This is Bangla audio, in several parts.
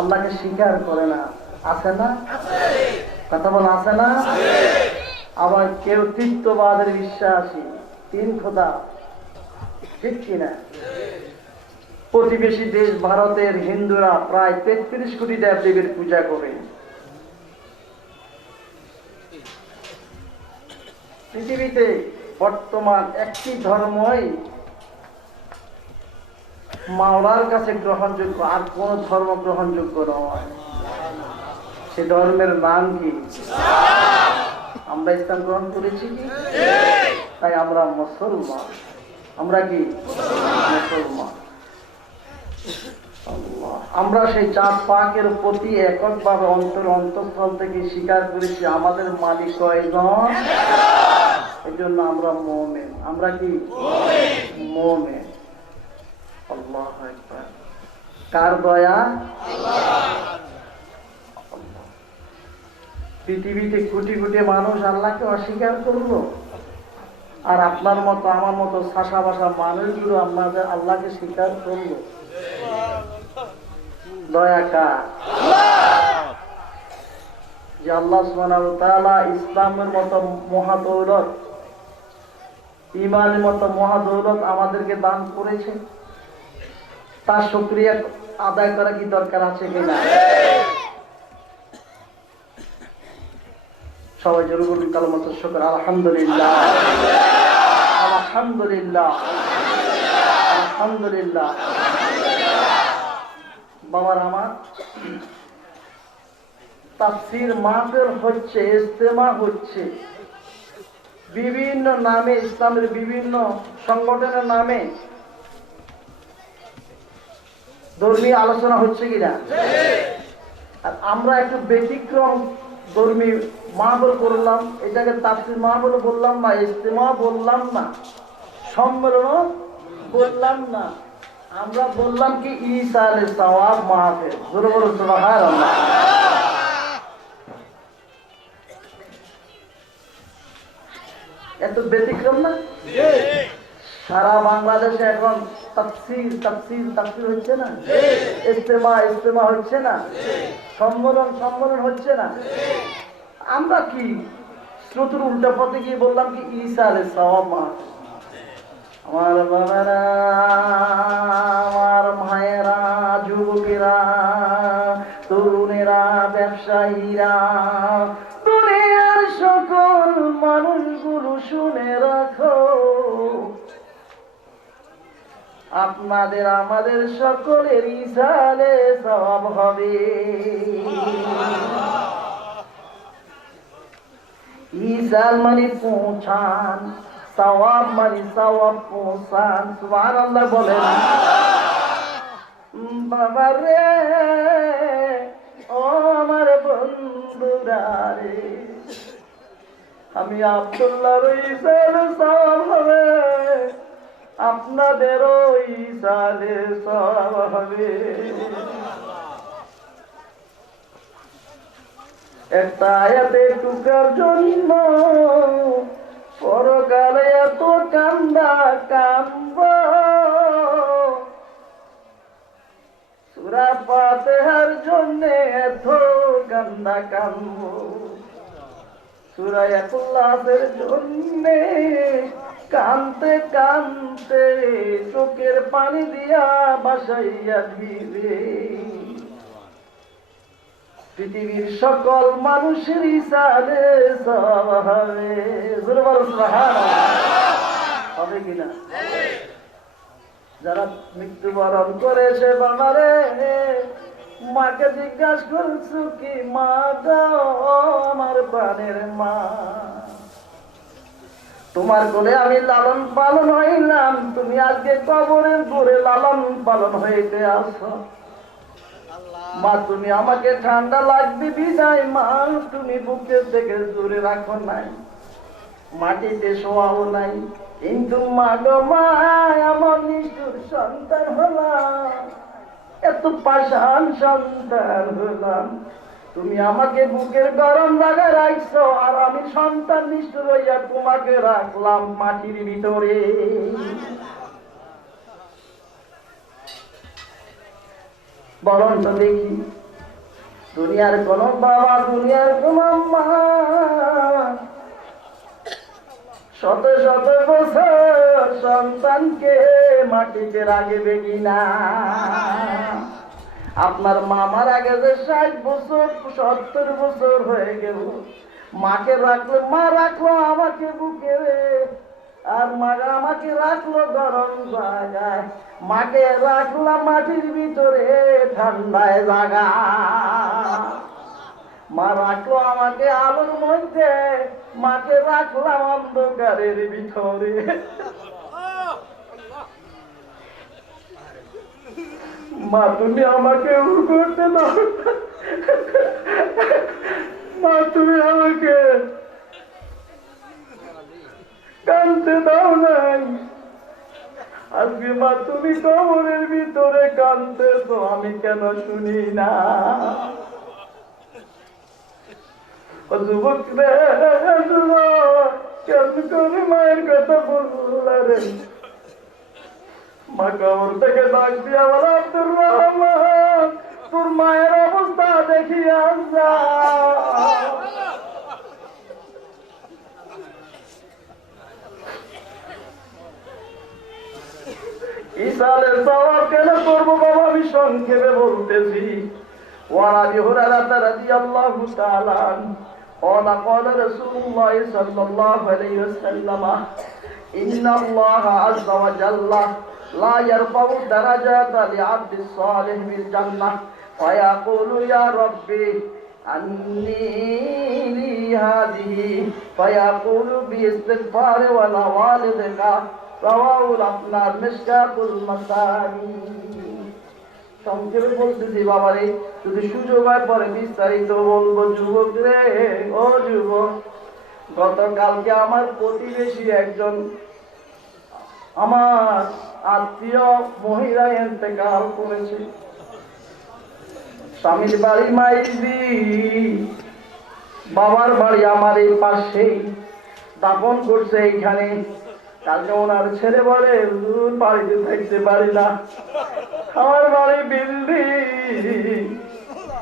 আল্লাহকে স্বীকার করে না, আছে না? কথা বল, আছে না? আবার কেউ তৃতীয়বাদের বিশ্বাসী, তিন খোদা, ঠিক কিনা? প্রতিবেশী দেশ ভারতের হিন্দুরা প্রায় ৩৩ কোটি দেবদেবীর পূজা করে। পৃথিবীতে বর্তমান একটি ধর্মই মাওলার কাছে গ্রহণযোগ্য, আর কোন ধর্ম গ্রহণযোগ্য নয়। সে ধর্মের নাম কি? আমরা ইসলাম গ্রহণ করেছি কি? তাই আমরা মুসলমান। আমরা কি মুসলমান? আমরা সেই চাঁদ পাকের প্রতি এককভাবে অন্তঃস্থল থেকে স্বীকার করেছি আমাদের মালিক কয়জন। এই জন্য আমরা মুমিন। আমরা কি মুমিন? আল্লাহু আকবার। কার দয়া? পৃথিবীতে কোটি কোটি মানুষ আল্লাহকে অস্বীকার করলো, আর আপনার মতো আমার মতো শাসা ভাষা মানুষগুলো আমাদের আল্লাহকে স্বীকার করলো। দয়া কার? যে আল্লাহ সুবহানাহু ওয়া তাআলা ইসলামের মতো মহাদৌলত, ঈমানের মতো মহাদৌলত আমাদেরকে দান করেছে, তার শুকরিয়া আদায় করা কি দরকার আছে কিনা? সবাই জোরে বলুন কালিমাত শুকর, আলহামদুলিল্লাহ, আলহামদুলিল্লাহ, আলহামদুলিল্লাহ। বাবার আমার, তাফসীর মাহফিল হচ্ছে, ইজতেমা হচ্ছে, বিভিন্ন নামে, ইসলামের বিভিন্ন সংগঠনের নামে ধর্মীয় আলোচনা হচ্ছে কিনা? আর আমরা একটু ব্যতিক্রম ধর্মী মাহফিল করলাম, এটাকে তাফসীর মাহফিল বললাম না, ইজতেমা বললাম না, সম্মেলন বললাম না, আমরা বললাম কি ঈসালে সওয়াব মাহফিল। জোরে বলুন সুবহানাল্লাহ। এত ব্যতিক্রম না? সারা বাংলাদেশে এখন তাফসীর তাফসীর তাফসীর হচ্ছে না, ইজতেমা ইজতেমা হচ্ছে না, সম্মেলন সম্মেলন হচ্ছে না। আমরা কি স্রোতের উল্টা পথে গিয়ে বললাম কি ঈসা আলাইহিস সালাম মাহফিল। আমার বাবারা, আমার মায়েরা, যুবকেরা, তরুণেরা, ব্যবসায়ীরা, দুনিয়ার সকল মানুষগুলো শুনে রাখো, আপনাদের আমাদের সকলের ঈসালে সওয়াব হবে। ঈসাল মানে পৌঁছান, সওয়াব মানে সওয়াব পৌঁছান। সুবহানাল্লাহ বলেন। বাবা রে, ও আমার বন্ধুরা রে, আমি আব্দুল্লাহর ঈসালে সওয়াব হবে, আপনাদেরও ঈসালে সওয়াব হবে। একটা আয়াতে টুকার জন্য পরকালে এত কান্দা কান্দ, সূরা ফাতিহার জন্য এত কান্দা কান্দ, সূরা ইখলাসের জন্য কানতে কানতে চোখের পানি দিয়া বাসাইয়া দিবে। পৃথিবীর সকল মানুষের ঈসালে সওয়াব হবে। জোরে বলুন সুবহানাল্লাহ। হবে কিনা? যারা মৃত্যুবরণ করেছে, বাবারে, মাকে জিজ্ঞাসা করছো কি, মা গো আমার প্রাণের মা, তোমার কোলে আমি লালন পালন হইলাম, তুমি আজকে কবরের ঘরে লালন পালন হইতে আসো। মা, তুমি আমাকে ঠান্ডা লাগবে বিদায় মা তুমি বুকের থেকে দূরে রাখো নাই, মাটিতে শোয়াও নাই, কিন্তু মা গো মা, আমার নিষ্ঠুর সন্তান হলাম, এত পাষাণ সন্তান হলাম, তুমি আমাকে বুকের গরম জায়গায় রাখছো, আর আমি সন্তান নিষ্ঠুর হইয়া তোমাকে রাখলাম মাটির ভিতরে। বলুন তো দেখি, দুনিয়ার কোন বাবা, দুনিয়ার কোন মা শত শত বছর সন্তানকে মাটিতে রাখবে কিনা? আপনার মা মারা গেছে 60 বছর 70 বছর হয়ে গেল, মাকে রাখলো, মা রাখলো আমাকে বুকে, আর মা আমাকে রাখলো গরম জায়গায়, মাকে রাখলাম মাটির ভিতরে ঠান্ডায় জায়গা, মা রাখলো আমাকে আলোর মধ্যে, মাকে রাখলাম অন্ধকারের ভিতরে। মা তুমি আমাকে করতে দাও, মা তুমি আমাকে কাঁদতে দাও নাই। আজকে মা তুমি কবরের ভিতরে কাঁদতেছো, আমি কেন শুনি না? যুবক রে, কেন করে মায়ের কথা বললা রে? মা কবর থেকে ডাক দিয়া বলে, আব্দুর রহমান তোর মায়ের অবস্থা দেখিয়া যা। ইসালের সওয়াব কেন করবো বাবা, আমি সংক্ষেপে বলতেছি। وعن ابي هريره رضي الله تعالى عنه قال قال رسول الله صلى الله عليه وسلم ان الله عز وجل لا يرفع درجات لعبد الصالح بالجنه فيقول يا ربي أني لي هذه فيقول باستغفار ولوالدك رواه আপনার মিশকাতুল মাসানি। সংক্ষেপে বলতেছি বাবারে, যদি সুযোগ হয় পরে বিস্তারিত বলবো। যুবক রে, ও যুবক, গতকালকে আমার প্রতিবেশী একজন আমার আত্মীয় মহিলা ইন্তেকাল করেছে। স্বামীর বাড়ি মাইজদি, বাবার বাড়ি আমার এই পাশেই, দাফন করছে এইখানে। কালকে ওনার ছেলে বলে বাড়িতে থাকতে পারি না, আমার বাড়ি বিল্ডিং,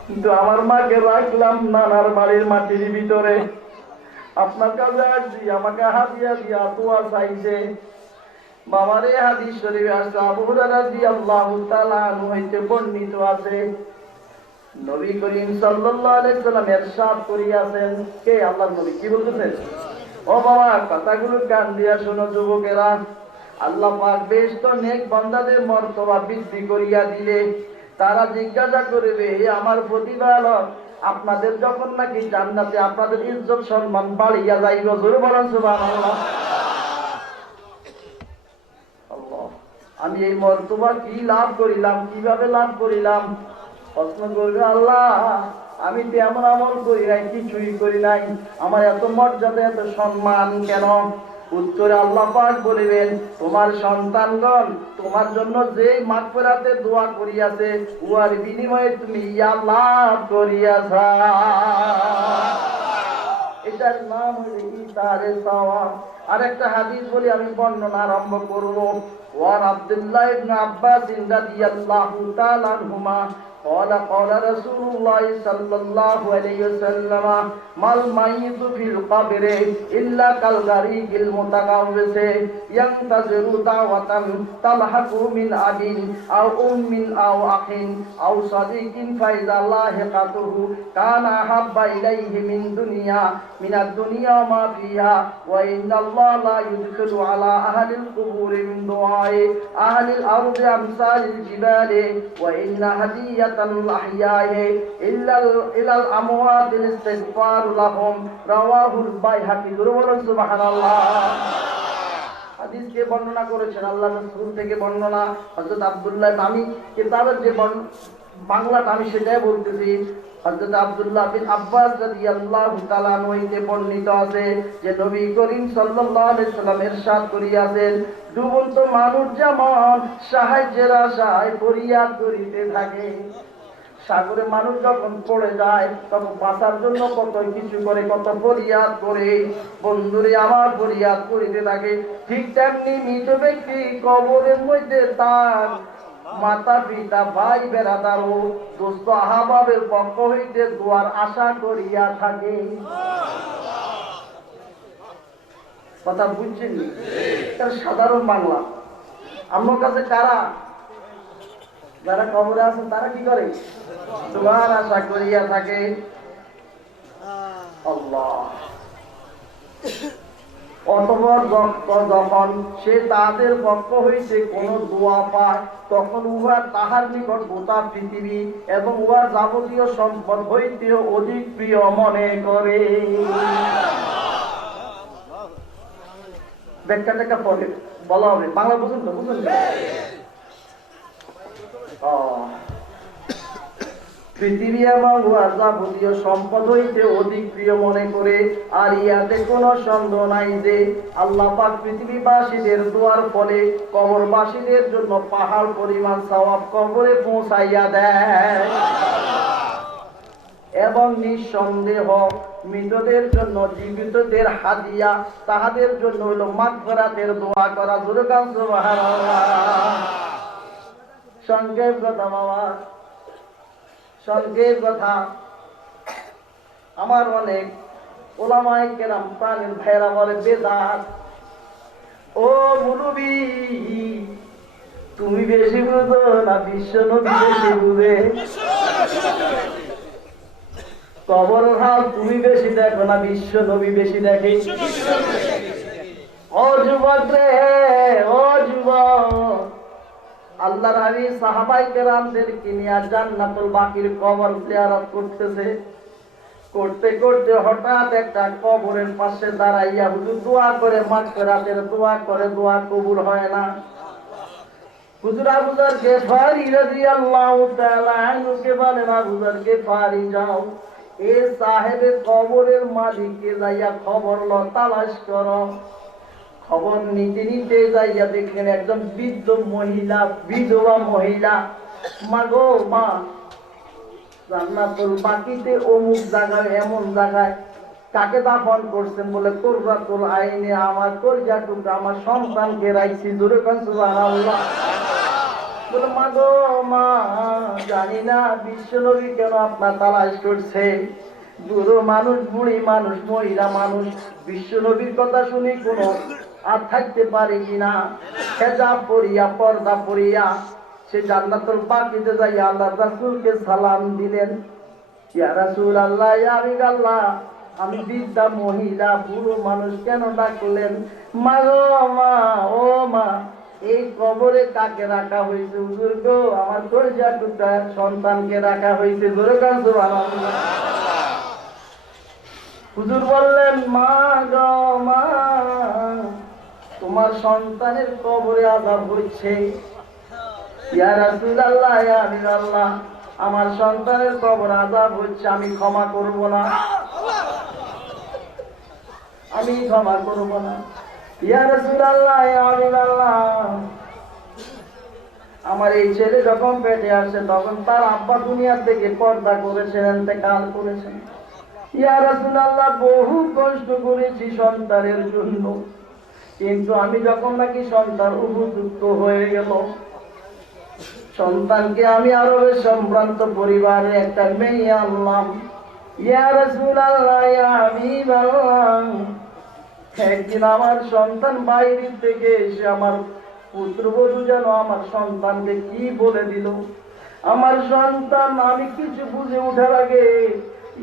কিন্তু আমার মাকে রাখলাম নানার বাড়ির মাটির ভিতরে। আপনার কাছে আসছি, আমাকে হাদিয়া দিয়া দোয়া চাইছে। বাবার এই হাদিস শরীফে আসছে, আবু হুরায়রা রাদিয়াল্লাহু তাআলা আনহু হইতে বর্ণিত আছে, নবী করিম সাল্লাল্লাহু আলাইহি সাল্লাম ইরশাদ করিয়াছেন। কে? আল্লাহর নবী কি বলতেছেন? ও বাবা, কথাগুলো কান দিয়া শোনো যুবকেরা। আল্লাহ পাক বেহেশত নেক বান্দাদের মর্তবা বৃদ্ধি করিয়া দিলে তারা জিজ্ঞাসা করবে, হে আমার প্রতিপালক, আপনাদের যখন নাকি জান্নাতে আপনাদের ইজ্জত সম্মান বাড়িয়া যাইব, জোরে বলেন সুবহানাল্লাহ। আল্লাহ, আমি এই মর্তবা কি লাভ করিলাম, কিভাবে লাভ করিলাম? প্রশ্ন করবে, আল্লাহ আমি তেমন আমল করি নাই, কিছুই করি নাই, আমার এত মর্যাদা এত সম্মান কেন? উত্তরে আল্লাহ পাক বলিবেন, তোমার সন্তানগণ তোমার জন্য যে মাগফিরাতের দোয়া করিয়াছে উহার বিনিময়ে তুমি ইয়া লাভ করিয়াছা। এটার নাম হলো ইতারে সাওয়াব। আরেকটা হাদিস বলি, আমি বর্ণনা আরম্ভ করব। ওয়ান আব্দুল্লাহ ইবনে আব্বাস রাদিয়াল্লাহু তাআলা আনহুমা قال قال رسول الله صلى الله عليه وسلم ما الميت في القبر إلا كالغريق المتغوص ينتظر دعوة تلحق من أب أو أم أو أخ أو صديق فإذا لاحقته كان أحب إليه من الدنيا ما فيها وإن الله لا يدخل على أهل القبور من دعاء أهل الأرض أمثال الجبال وإن هدية الأحياء إلى الأموات الاستغفار لهم رواه البيهقي। সুবহানাল্লাহ। হাদিসকে বর্ণনা করেছেন আল্লাহর রাসূল থেকে বর্ণনা হযরত আব্দুল্লাহ। আমি কিতাবের যে বাংলাটা আমি সেটাই বলতেছি। হযরত আব্দুল্লাহ বিন আব্বাস রাদিয়াল্লাহু তাআলা আনহু হইতে বর্ণিত আছে যে নবী করিম সাল্লাল্লাহু আলাইহি সাল্লাম ইরশাদ করিয়াছেন, ডুবন্ত মানুষ যেমন সাহায্যের আশায় ফরিয়াদ করিতে থাকে, সাগরে মানুষ যখন পড়ে যায় তখন বাঁচার জন্য কত কিছু করে, কত ফরিয়াদ করে, বন্ধুরে আমার ফরিয়াদ করিতে থাকে, ঠিক তেমনি মৃত ব্যক্তি কবরের মধ্যে তার মাতা পিতা ভাই বেরাদার ও দোস্ত আহবাবের পক্ষ হইতে দোয়ার আশা করিয়া থাকে। কথা বুঝছেন? সাধারণ বাংলা। আমার কাছে কারা যারা কবরে আছেন তারা কি করে? দোয়ার আশা করিয়া থাকে। আল্লাহ অতঃপর যখন সে তাদের পক্ষ হইতে কোন দোয়া পায় তখন উহার তাহার নিকট গোটা পৃথিবী এবং উহার যাবতীয় সম্পদ হইতে অধিক প্রিয় মনে করে। ব্যাখ্যাটা পরে বলা হবে, বাংলা বুঝুন তো? বুঝুন পৃথিবী এবং উহার যাবতীয় সম্পদ হইতে অধিক প্রিয় মনে করে। আর ইহাতে কোন সন্দেহ নাই যে আল্লাহ পাক পৃথিবীবাসীদের দোয়ার ফলে কবরবাসীদের জন্য পাহাড় পরিমাণ সওয়াব কবরে পৌঁছাইয়া দেয় এবং নিঃসন্দেহ মৃতদের জন্য জীবিতদের হাদিয়া তাহাদের জন্য হলো মাগফিরাতের দোয়া করা। জোরে কান সুবহানাল্লাহ। সংক্ষেপ কথা বাবা, সংক্ষেপ কথা। আমার অনেক ওলামায়ে কেরাম প্রাণের ভাইরা বলে বেদাত। ও মুরব্বি তুমি বেশি বুঝো না বিশ্ব নবী বেশি বুঝে? কবরের হাল তুমি বেশি দেখো না বিশ্ব নবী বেশি দেখে? ও যুবক রে, ও যুবক, আল্লাহর হাবিব সাহাবায়ে কেরামদেরকে নিয়ে জান্নাতুল বাকির কবর জিয়ারত করতেছে। করতে করতে হঠাৎ একটা কবরের পাশে দাঁড়াইয়া হুজুর দোয়া করে মাগফিরাতের দোয়া করে, দোয়া কবুল হয় না। হুজুর আবু যর গিফারি রাদিয়াল্লাহু তাআলা আনহুকে বলেন, আবু যর গিফারি যাও এ সাহেবের কবরের মালিককে যাইয়া খবর ল, তালাশ করো। খবর নিতে নিতে যাইয়া দেখলেন একজন বৃদ্ধ মহিলা, বিধবা মহিলা। মা গো মা, জান্নাতুল বাকিতে অমুক জায়গায় এমন জায়গায় কাকে দাফন করছেন? বলে কুররাতুল আইনে আমার কলিজা টুকরা আমার সন্তানকে রাখছি। জোরে কান সুবহানাল্লাহ। বলে মা গো মা, জানি না বিশ্ব নবী কেন আপনার তালাশ করছে। বুড়ো মানুষ, বুড়ি মানুষ, মহিলা মানুষ বিশ্ব নবীর কথা শুনি কোনো আর থাকতে পারে কিনা? হেজাব পরিয়া, পর্দা পরিয়া সে জান্নাতুল বাকিতে যাইয়া আল্লাহর রাসূলকে সালাম দিলেন। ইয়া রাসূলুল্লাহ, ইয়া হাবিবাল্লাহ, আমি বৃদ্ধা মহিলা বুড়ো মানুষ কেন ডাকলেন? মা গো মা, ও মা, এই কবরে কাকে রাখা হয়েছে? হুজুর গো, আমার কলিজা টুকরা সন্তানকে রাখা হয়েছে। জোরে কান সুবহানাল্লাহ। হুজুর বললেন, মা গো মা, তোমার সন্তানের কবরে আযাব হচ্ছে। ইয়া রাসূলুল্লাহ, ইয়া হাবিবাল্লাহ, আমার সন্তানের কবরে আযাব হচ্ছে, আমি ক্ষমা করব না, আমি ক্ষমা করব না। ইয়া রাসূলুল্লাহ, ইয়া হাবিবাল্লাহ, আমার এই ছেলে যখন পেটে আসে তখন তার আব্বা দুনিয়া থেকে পর্দা করেছেন, ইন্তেকাল করেছেন। ইয়া রাসূলুল্লাহ, বহু কষ্ট করেছি সন্তানের জন্য, কিন্তু আমি যখন নাকি সন্তান উপযুক্ত হয়ে গেল, সন্তানকে আমি আরবের সম্ভ্রান্ত পরিবারে একটা মেয়ে আনলাম। ইয়া রাসূলুল্লাহ, ইয়া হাবিবাল্লাহ, একদিন আমার সন্তান বাইরে থেকে এসে আমার পুত্রবধূ যেন আমার সন্তানকে কি বলে দিল। আমার সন্তান আমি কিছু বুঝে ওঠার আগে,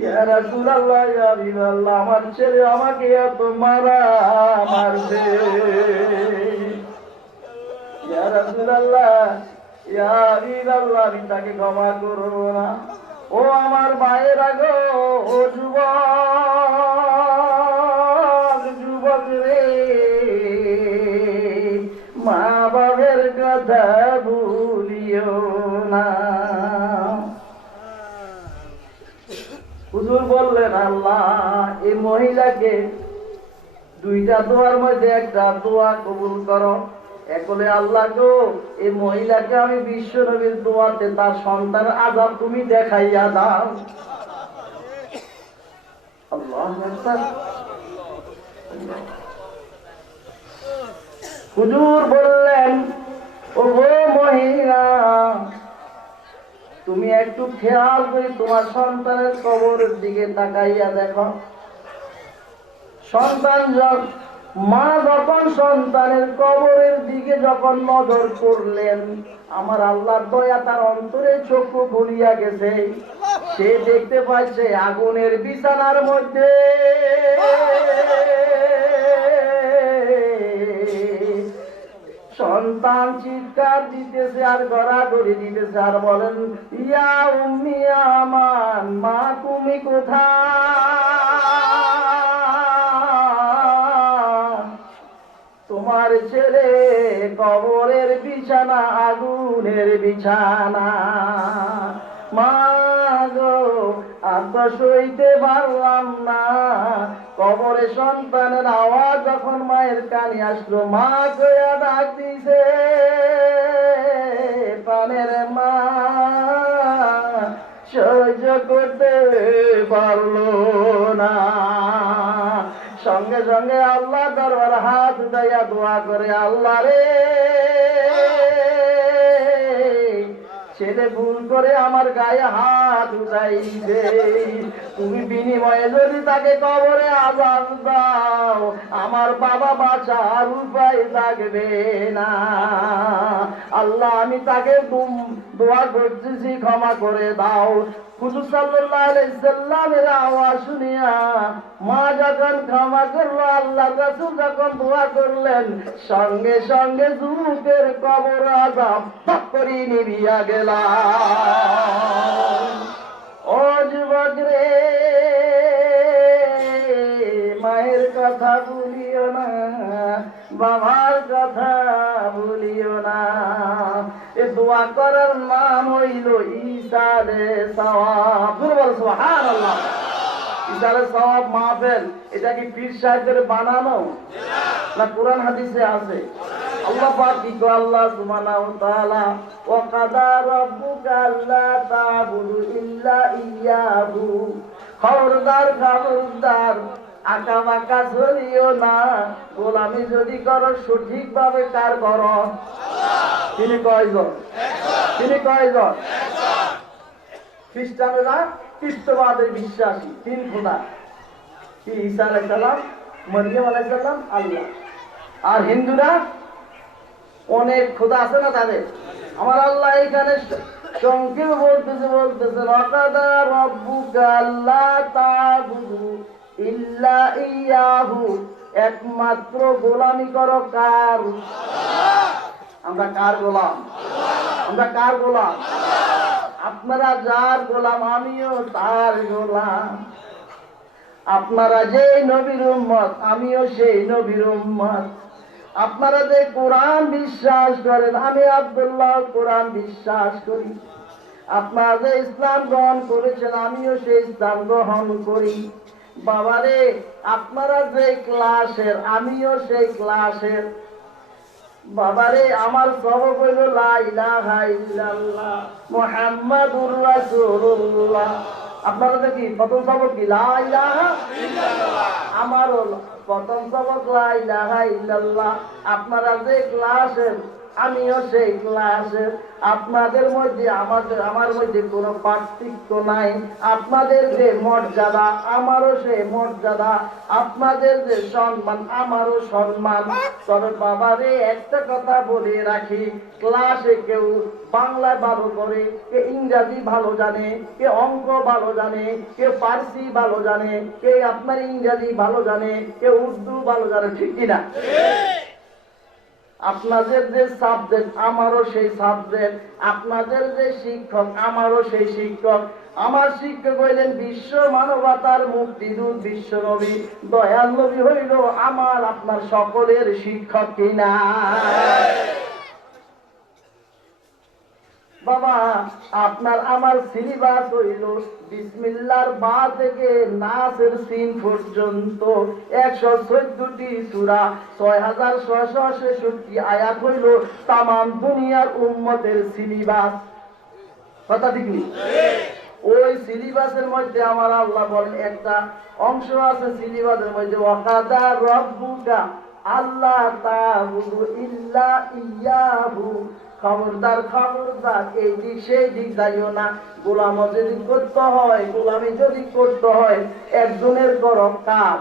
ইয়া রাসূলুল্লাহ, ইয়া হাবিবাল্লাহ, আমার ছেলে আমাকে এত মারছে। ইয়া রাসূলুল্লাহ, ইয়া হাবিবাল্লাহ, আমি তাকে ক্ষমা করব না। ও আমার ভাইয়েরা গো, ও যুবক, যুবক রে, মা বাবার কথা ভুলিও না। হুজুর বললেন, আল্লাহ এই মহিলাকে দুইটা দোয়ার মধ্যে একটা দোয়া কবুল করো। একলে আল্লাহ গো, এই মহিলাকে আমি বিশ্ব নবীর দোয়াতে তার সন্তানের আযাব তুমি দেখাইয়া দাও। আল্লাহু আকবার। হুজুর বললেন, ও ও গো মহিলা, তুমি একটু খেয়াল করে তোমার সন্তানের কবরের দিকে তাকাইয়া দেখো। মা যখন সন্তানের কবরের দিকে যখন নজর করলেন, আমার আল্লাহর দয়া তার অন্তরে চক্ষু খুলিয়া গেছে। সে দেখতে পাচ্ছে আগুনের বিছানার মধ্যে সন্তান চিৎকার দিতেছে আর গড়াগড়ি দিতেছে আর বলেন, ইয়া উম্মি আমান, মা তুমি কোথায়? তোমার ছেলে কবরের বিছানা, আগুনের বিছানা। মা গো, আর তো সইতে পারলাম না। কবরে সন্তানের আওয়াজ যখন মায়ের কানে আসলো, মা কইয়া ডাক দিছে, প্রাণের মা সহ্য করতে পারলো না। সঙ্গে সঙ্গে আল্লাহ দরবার হাত উঠাইয়া দোয়া করে, আল্লাহ রে, ছেলে ভুল করে আমার গায়ে হাত উঠাইবে, তুমি বিনিময়ে যদি তাকে কবরে আযাব দাও, আমার বাবা বাঁচার উপায় থাকবে না। আল্লাহ, আমি তাকে দোয়া করতেছি, ক্ষমা করে দাও। হুজুর সাল্লাল্লাহু আলাইহি সাল্লামের আওয়াজ শুনিয়া মা যখন ক্ষমা করলো, আল্লাহ রাসূল যখন দোয়া করলেন, সঙ্গে সঙ্গে যুবকের কবর আযাব করে নিভিয়া গেল। ও যুবক রে, মায়ের কথা ভুলিও না, বাবার কথা ভুলিও না। এ দোয়া করার নাম হইল ইসালে সওয়াব। বল সুবহানাল্লাহ। ইসালে সওয়াব মাহফিল, এটা কি পীর সাহেবদের বানানো না কোরআন হাদিসে আছে? আল্লাহ পাক কি কয়, আল্লাহ সুবহানাহু ওয়া তাআলা, ওয়া কাদা রাব্বুকা আল্লা তা'বুদু ইল্লা ইয়্যাহু। খবরদার খবরদার, আঁকা বাঁকা চলিও না। গোলামি যদি করো সঠিকভাবে কার করো? তিনি কয়জন? তিনি কয়জন? খ্রিস্টানেরা খ্রিস্টবাদের বিশ্বাসী, তিন খোদা, ঈসা আলাইহিস সালাম, মরিয়ম আলাইহিস সালাম, আল্লাহ। আর হিন্দুরা অনেক খোদা আছে না তাদের। আমার আল্লাহ এখানে সংক্ষেপ বলতেছে ওয়াকাদা রাব্বুকা আল্লা তা'বুদু ইল্লা ইয়্যাহু, একমাত্র গোলামি করো কার? আমরা কার গোলাম? আমরা কার গোলাম? আপনারা যার গোলাম, আমিও তার গোলাম। আপনারা যে নবীর উম্মত, আমিও সেই নবীর উম্মত। আপনারা যে কোরআন বিশ্বাস করেন, আমি আব্দুল্লাহ কোরআন বিশ্বাস করি। আপনারা যে ইসলাম গ্রহণ করেছেন, আমিও সেই ইসলাম গ্রহণ করি। বাবারে, আপনারা যে ক্লাসের, আমিও সেই ক্লাসের। বাবারে, আমার সবক হইল লা ইলাহা ইল্লাল্লাহ মুহাম্মাদুর রাসূলুল্লাহ। আপনারা দেখি প্রথম সবক কি? লা ইলাহা ইল্লাল্লাহ। আমারও প্রথম সবক লা ইলাহা ইল্লাল্লাহ। আপনারা যে ক্লাসের, আমিও সেই ক্লাসের। আপনাদের মধ্যে আমার মধ্যে কোনো পার্থক্য নাই। আপনাদের যে মর্যাদা, আমারও সেই মর্যাদা। আপনাদের যে সম্মান, আমারও সম্মান। তবে বাবারে, একটা কথা বলে রাখি, ক্লাসে কেউ বাংলা ভালো করে, কে ইংরাজি ভালো জানে, কে অঙ্ক ভালো জানে, কে ফার্সি ভালো জানে, কে আপনার ইংরাজি ভালো জানে, কে উর্দু ভালো জানে, ঠিক কিনা? আপনাদের যে সাবজেক্ট, আমারও সেই সাবজেক্ট। আপনাদের যে শিক্ষক, আমারও সেই শিক্ষক। আমার শিক্ষক হইলেন বিশ্ব মানবতার মুক্তিদূত বিশ্ব নবী দয়াল নবী হইল আমার আপনার সকলের শিক্ষক কিনা? বাবা, আপনার আমার সিলেবাস হইল বিসমিল্লাহর বা থেকে নাসের সিন পর্যন্ত 114টি সূরা, 6666 আয়াত হইল তামাম দুনিয়ার উম্মতের সিলেবাস। কথা ঠিক নেই? ওই সিলেবাসের মধ্যে আমার আল্লাহ বলেন, একটা অংশ আছে সিলেবাসের মধ্যে, ওয়াকাদা রাব্বুকা আল্লা তা'বুদু ইল্লা ইয়্যাহু, খবরদার খবরদার, এই দিক সেই দিক যাইও না। গোলামি যদি করতে হয়, গোলামি যদি করতে হয়, একজনের করো কাজ।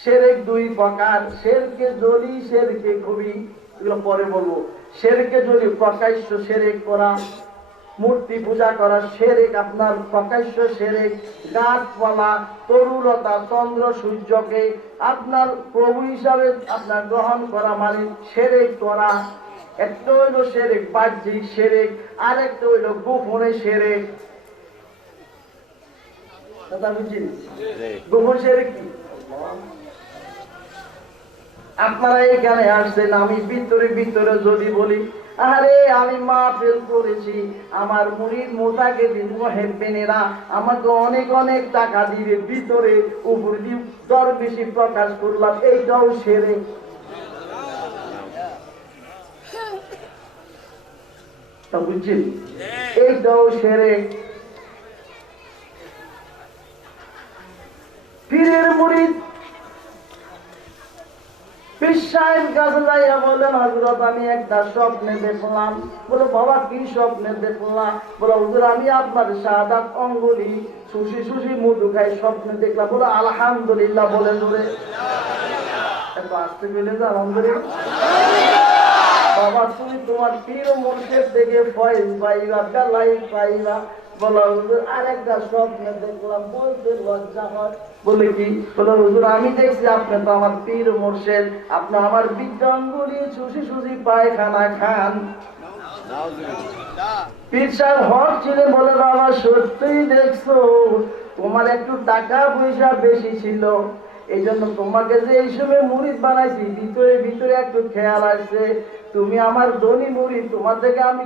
শিরক দুই প্রকার, শিরকে জলি, শিরকে খুবই, এগুলো পরে বলবো। শিরকে জলি প্রকাশ্য শিরক করা, মূর্তি পূজা করা শিরক, আপনার প্রকাশ্য শিরক। গাছপালা, তরুলতা, চন্দ্র সূর্যকে আপনার প্রভু হিসাবে আপনার গ্রহণ করা মানে শিরক করা। একটা হইল শিরক বাহ্যিক শিরক, আরেকটা হইল গোপনে শিরক। কথা বুঝছেন? গোপন শিরক কি? আপনারা এখানে আসছেন, আমি ভিতরে ভিতরে যদি বলি, আরে আমি মাহফিল করেছি, আমার মুরিদ মোতাকিদিন মুহিব্বিনেরা আমাকে অনেক অনেক টাকা দিবে, ভিতরে উপর দিয়ে দরবেশি প্রকাশ করলাম, এইটাও শিরক। তা বুঝছেন? এইটাও শিরক। পীরের মুরিদ পীর সাহেব কাছে যাইয়া বললেন, হযরত আমি একটা স্বপ্নে দেখলাম। বলে বাবা কি স্বপ্নে দেখলাম? বলে হুজুর আমি আপনার শাহাদাত অঙ্গুলি সুশি সুশি মধু খাই স্বপ্নে দেখলাম। বলে আলহামদুলিল্লাহ বলে জোরে, এত আসতে পেলে যে আলহামদুলিল্লাহ। বাবা তুমি তোমার পীর ও মুর্শিদ থেকে ফয়েজ পাইবা, বেলাই পাইবা। বলে হুজুর আরেকটা স্বপ্নে দেখলাম, বলতে লজ্জা হয়। বলে কি? বলে হুজুর আমি দেখছি আপনি তো আমার পীর ও মুর্শিদ, আপনি আমার বিদ্যাঙ্গুলি সুশি সুশি পায়খানা খান। পীর সাহেব হক ছিলেন। বলে বাবা সত্যিই দেখছো, তোমার একটু টাকা পয়সা বেশি ছিল, এই জন্য তোমাকে যে এই সময় মুরিদ বানাইছি, ভিতরে ভিতরে একটু খেয়াল আসছে তুমি আমার ধনী মুরিদ, তোমার থেকে আমি